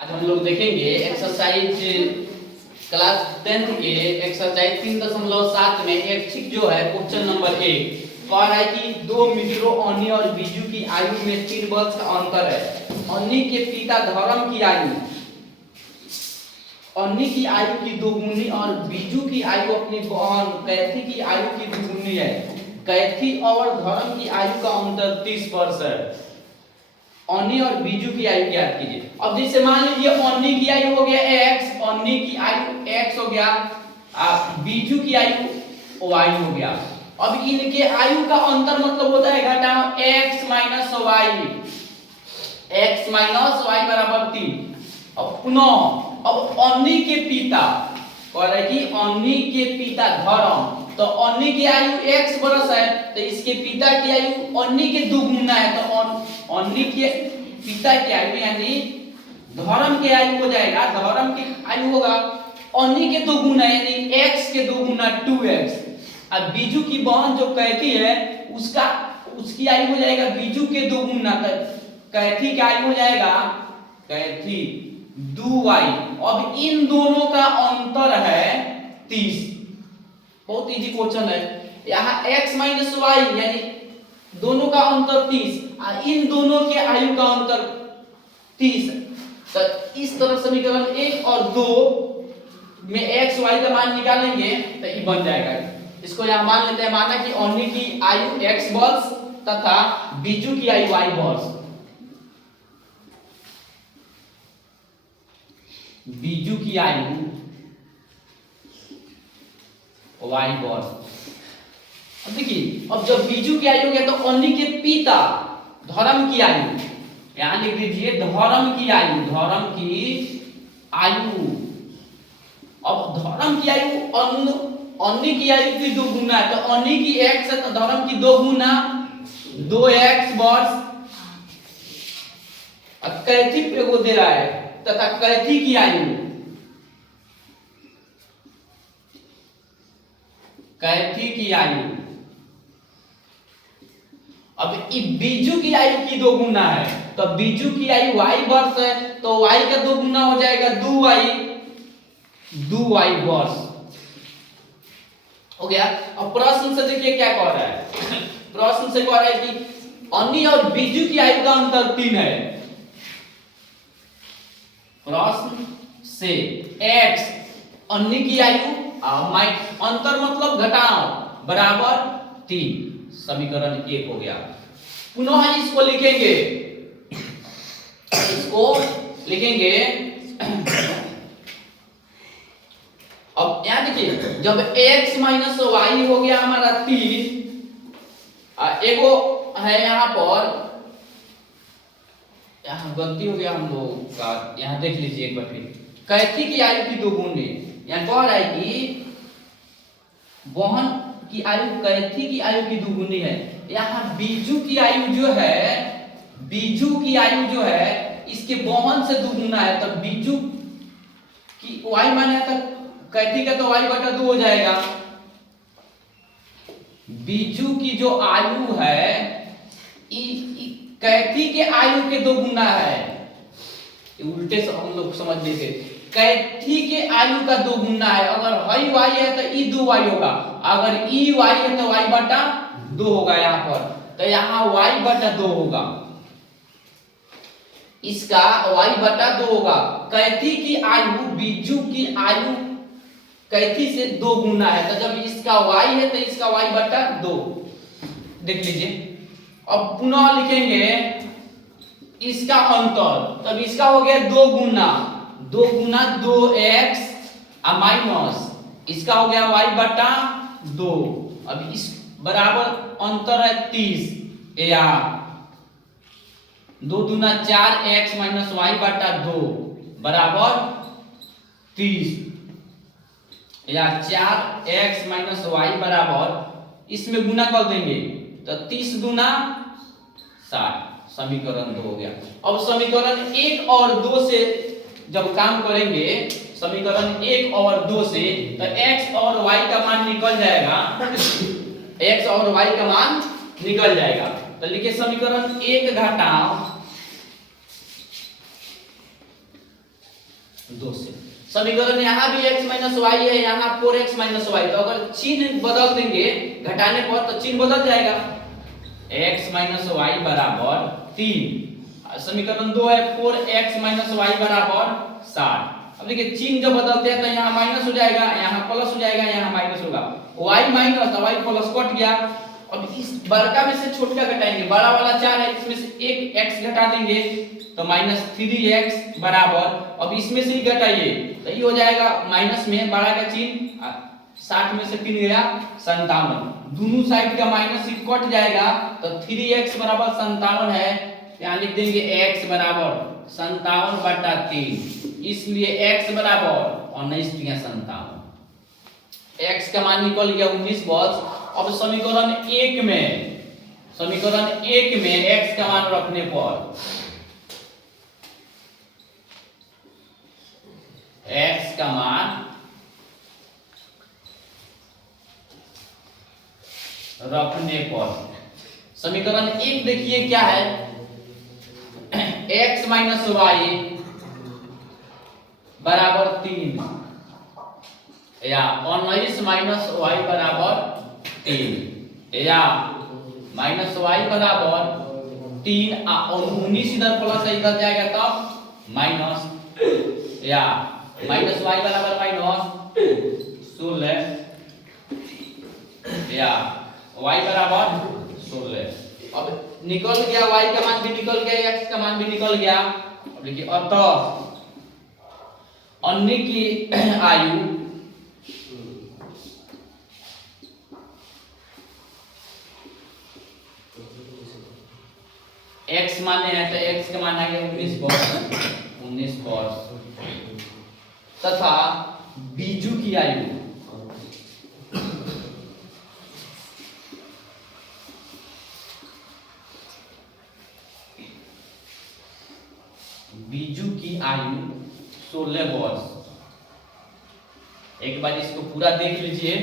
आज हम लोग देखेंगे एक्सरसाइज क्लास 10th के एक्सरसाइज 3.7 में एक ठीक जो है क्वेश्चन नंबर 1 कह रहा है कि दो मित्रों अन्नी और बीजू की आयु में 3 वर्ष का अंतर है। अन्नी के पिता धर्म की आयु अन्नी की आयु की दोगुनी और बीजू की आयु अपनी बहन कैथी की आयु की दुगुनी है। कैथी और धर्म की आयु का अंतर 30 वर्ष है। अन्नी और बीजू की आयु ज्ञात कीजिए। अब जैसे मान लीजिए अन्नी की आयु हो गया x, अन्नी की आयु x हो गया, बीजू की आयु y हो गया। अब इनके आयु का अंतर मतलब होता है घटाओ x माइनस y बराबर 3। अब पुनः अब अन्नी के पिता कह रहा है कि अन्नी के पिता धर्म, तो अन्नी की आयु x वर्ष है तो इसके पिता की आयु अन्नी के दुगुना है, तो अन्नी के पिता की आयु यानी धर्म की आयु हो जाएगा, धर्म की आयु होगा अन्नी के दोगुना यानी x के दोगुना 2x। अब बीजू की बहन जो कैथी है उसकी आयु हो जाएगा बीजू के दोगुना, कैथी की आयु हो जाएगा कैथी 2y। अब इन दोनों का अंतर है 30। बहुत इजी क्वेश्चन है। यहाँ x माइनस y यानी दोनों का अंतर 30 और इन दोनों के आयु का अंतर 30। तो इस तरह समीकरण 1 और 2 में x y का मान निकालेंगे तो ये बन जाएगा। इसको यहाँ मान लेते हैं, माना कि अन्नी की आयु x वर्ष तथा बीजू की आयु y वर्ष। बीजू की आयु y वर्ष। अब देखिए, अब जब बीजू की आयु हो गया तो अन्नी के पिता धर्म की आयु, यहां लिख दीजिए धर्म की आयु, धर्म की आयु। अब धर्म की आयु अन्नी की आयु की 2 गुना है, तो अन्नी की x है तो धर्म की 2 गुना 2x वर्ष। अब कैथी पे वो दे रहा है तथा कैथी की आयु, कैथी की आयु। अब बीजू की आयु की 2 गुना है तो बीजू की आयु y वर्ष है तो y का 2 गुना हो जाएगा 2y वर्ष हो गया। अब प्रश्न से देखिए क्या कह रहा है। प्रश्न से कह रहा है कि अन्नी और बीजू की आयु का अंतर 3 है। प्रश्न से x अन्नी की आयु अंतर मतलब घटाओ बराबर 3, समीकरण 1 हो गया। पुनः इसको लिखेंगे, इसको लिखेंगे। अब यहां देखिए, जब x माइनस y हो गया हमारा 3, एगो है यहाँ पर, यहाँ गलती हो गया हम लोग का, यहाँ देख लीजिए एक बार फिर। कैथी की आयु की 2 गुनी, यहाँ कह रहा है कि बहन की आयु कैथी की आयु की 2 गुनी है। यहाँ बीजू की आयु जो है, बीजू की आयु जो है इसके बहन से 2 गुना है, तो बीजू की y माने तो कैथी का तो y बटा 2 हो जाएगा। बीजू की जो आयु है कैथी के आयु के 2 गुना है। उल्टे से हम लोग समझ लेते, कैथी के आयु का 2 गुना है। अगर हई y है तो ई 2y होगा, अगर ई y है तो y बटा 2 होगा यहाँ पर, तो यहाँ y बटा 2 होगा, इसका y बटा 2 होगा। कैथी की आयु बीजू की आयु कैथी से 2 गुना है, तो जब इसका y है तो इसका y बटा 2 देख लीजिए। अब पुनः लिखेंगे इसका अंतर, तब इसका हो गया 2 गुना 2x माइनस इसका हो गया y बटा 2। अब इस बराबर अंतर है 30 या 2 दूना 4x माइनस y बटा 2 बराबर 30 या 4x माइनस y बराबर, इसमें गुना कर देंगे तो 30 दूना 60, समीकरण 2 हो गया। अब समीकरण 1 और 2 से जब काम करेंगे, समीकरण 1 और 2 से, तो x और y का मान निकल जाएगा, x और y का मान निकल जाएगा। तो लिखिए समीकरण 1 घटाओ 2 से। समीकरण यहाँ भी x माइनस वाई है, यहाँ 4x माइनस वाई, तो अगर चिन्ह बदल देंगे घटाने पर तो चिन्ह बदल जाएगा, x माइनस वाई बराबर 3। समीकरण 2 है 4x माइनस वाई बराबर 60। अब देखिए चिन्ह जब बदलते हैं तो यहाँ माइनस हो जाएगा, यहाँ प्लस हो जाएगा, यहाँ माइनस होगा, y माइनस तो y प्लस कट गया। अब इस बड़का में से छोटा घटाएंगे, बड़ा वाला 4 है, इसमें से एक x घटा देंगे तो माइनस 3x बराबर, अब इसमें से ही घटाइए तो ये हो जाएगा माइनस में बड़ा का चिन्ह, 60 में से 3 गया 57, दोनों साइड का माइनस कट जाएगा तो 3x बराबर 57 है। यहाँ लिख देंगे x बराबर 57/3, इसलिए x बराबर 19×57, x का मान निकल गया 19 बॉल्स। अब समीकरण 1 में x का मान रखने पर x का मान रखने पर समीकरण 1 देखिए क्या है, x माइनस वाई बराबर 3 या 19 माइनस वाई बराबर 3 या माइनस वाई बराबर 3 और 19 इधर प्लस इधर जाएगा तब माइनस, या माइनस वाई बराबर माइनस 16 या y बराबर 16। अब निकल गया y का मान भी निकल गया, x का मान भी निकल गया। अब देखिए अतः अन्य की आयु x माने हैं तो x का मान आ गया 19 वर्ष तथा बीजू की आयु बीजू की आयु 16 वर्ष। एक बार इसको पूरा देख लीजिए।